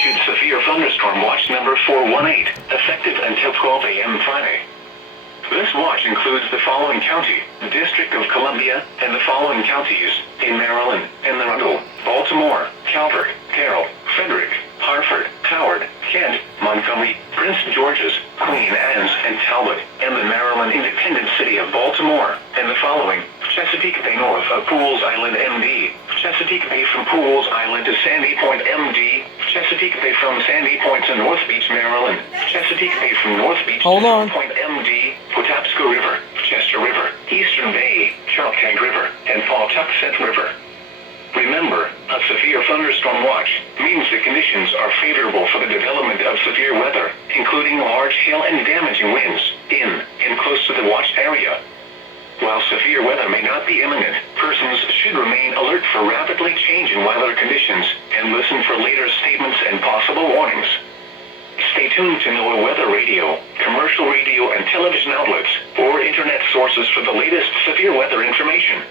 issued severe thunderstorm watch number 418, effective until 12 a.m. Friday. This watch includes the following county, the District of Columbia, and the following counties, in Maryland, and the Rundle, Baltimore, Calvert, Carroll, Frederick, Hartford, Howard, Kent, Montgomery, Prince George's, Queen Anne's, and Talbot, and the Maryland Independent City of Baltimore, and the following, Chesapeake Bay north of Pools Island, MD, Chesapeake Bay from Pools Island to Sandy Point, MD, Chesapeake Bay from Sandy Point to North Beach, Maryland, Chesapeake Bay from North Beach to South Point, MD, Patapsco River, Chester River, Eastern Bay, Choptank River, and Pawtuxet River. Remember, a severe thunderstorm watch means the conditions are favorable for the development of severe weather, including large hail and damaging winds, in and close to the watched area. While severe weather may not be imminent, persons should remain alert for rapidly changing weather conditions and listen for later statements and possible warnings. Stay tuned to NOAA weather radio, commercial radio and television outlets, or internet sources for the latest severe weather information.